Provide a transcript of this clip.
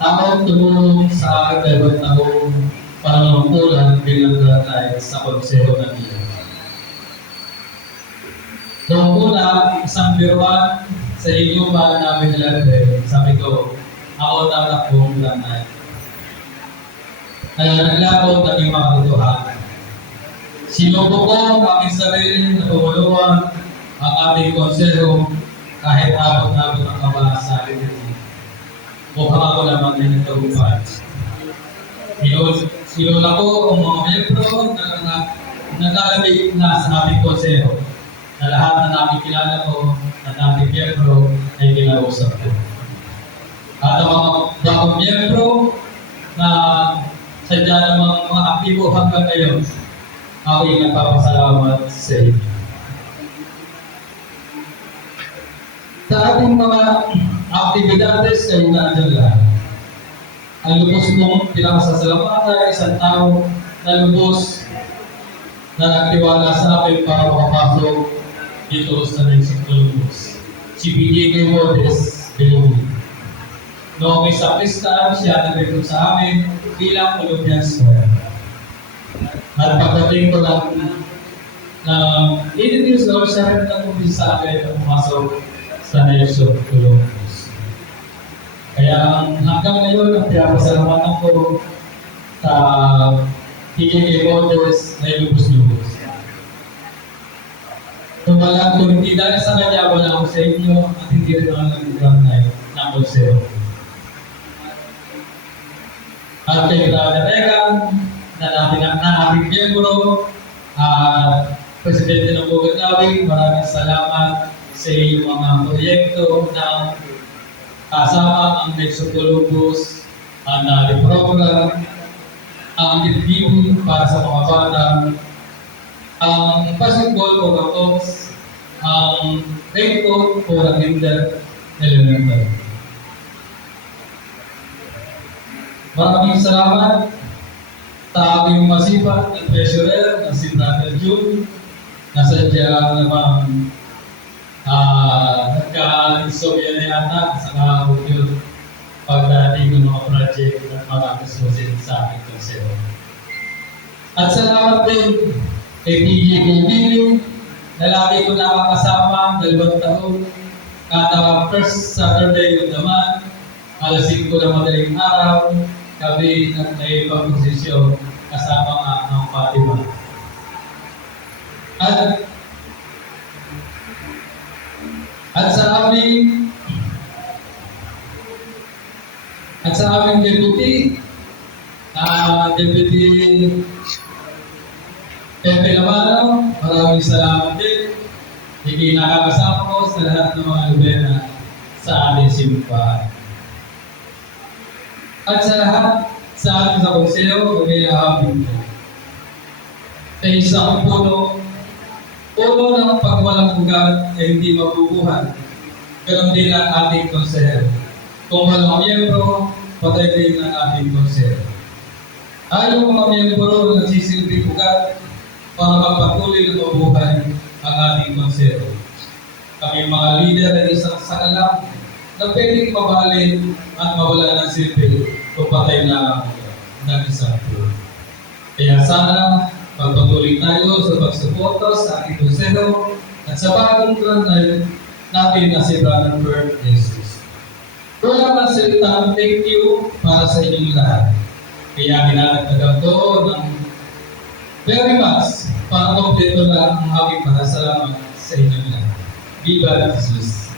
Ako tumulong sa akin dahil akong panunungkulan bilang granay sa konseho ng iyan. Noong una, isang biruan sa inyo para namin nilagay, sabi ko, ako na akong granay. Kaya naglabot ng iyong mga katotohanan. Sinubo ko ang aking sarili na tumulungan ang ating konseho kahit abot-abot ang kawa sa akin. Mukhang ako naman ay nagtagumpay. Sinula ko ang mga miyembro na naglalagay na sa ating konseho na lahat na namin kilala ko at ating miyembro ay kinausap ko. At ang mga bagong miyembro na sadya namang mga aktibo hanggang ngayon, ako'y nagpapasalamat sa iyo. Sa ating mga aktibidades ay nandiyan lahat. Ang lubos mong pinasasalamatan ay isang tao na lubos na nagtiwala sa akin para makapasok dito sa Naisip Columbus. Si PJ Modest Bilumi. Noong may sakristan, siya nag-recruit sa amin bilang Columbian Square. At pagdating ko lang na introduce ko, siya rin nag-umpisa sa akin na pumasok sa Naisip Columbus. Kaya hanggang ngayon, ang pinapasalamatan ko sa PJ Modest na lubos-lubos. Kung hindi dahil sa kanya, wala ako sa inyo at hindi rin ako nag-granay ng konseho. At kay Brother Regan, na aming miyembro, Presidente ng Bugatawi, maraming salamat sa iyong mga proyekto na kasama ang Naisip Columbus, ang program, ang dibdib para sa mga bata, ang basketball for the folks, ang raincoat for the kinder elementary. Maraming salamat sa aming masipag na treasurer na si Brother June na sadya namang nagka-insobya na yata sa kahapon pagdating ng mga project at mga kasusin sa aking konseho. At salamat din kay PJ Billy na lagi ko nakakasama 2 taon kada first Saturday of the month, alas 5 na madaling araw, kami may pagposisyon kasama nga ng Fatima. At sa aming deputy, Deputy Pepe Lamano, maraming salamat din. Hindi nakakasama ko sa lahat ng mga lubena sa ating simbahan. At sa lahat sa ating sa konseho, umiyahabing ko. Sa isang puno ng pagwalang ugat ay hindi mabubuhan. Ganon din ang ating konseho. Kung walang miyembro, patay din ang ating konseho. Ayaw mga miyembro na nagsisilbing ugat para magpatuloy na mabuhay ang ating konseho. Kami mga leader ay isang sakalang na pwedeng mabalin at mawala ng silbi kung patay na ng isang puno. Kaya sana pagpatuloy tayo sa pagsuporta sa ating konseho at sa bagong granay natin na si Brother Bert Jesus. Wala man salitang thank you para sa inyong lahat. Kaya ginagdagan ko ng very much para kompleto lang ang aming pasasalamat sa inyong lahat. Viva Jesus!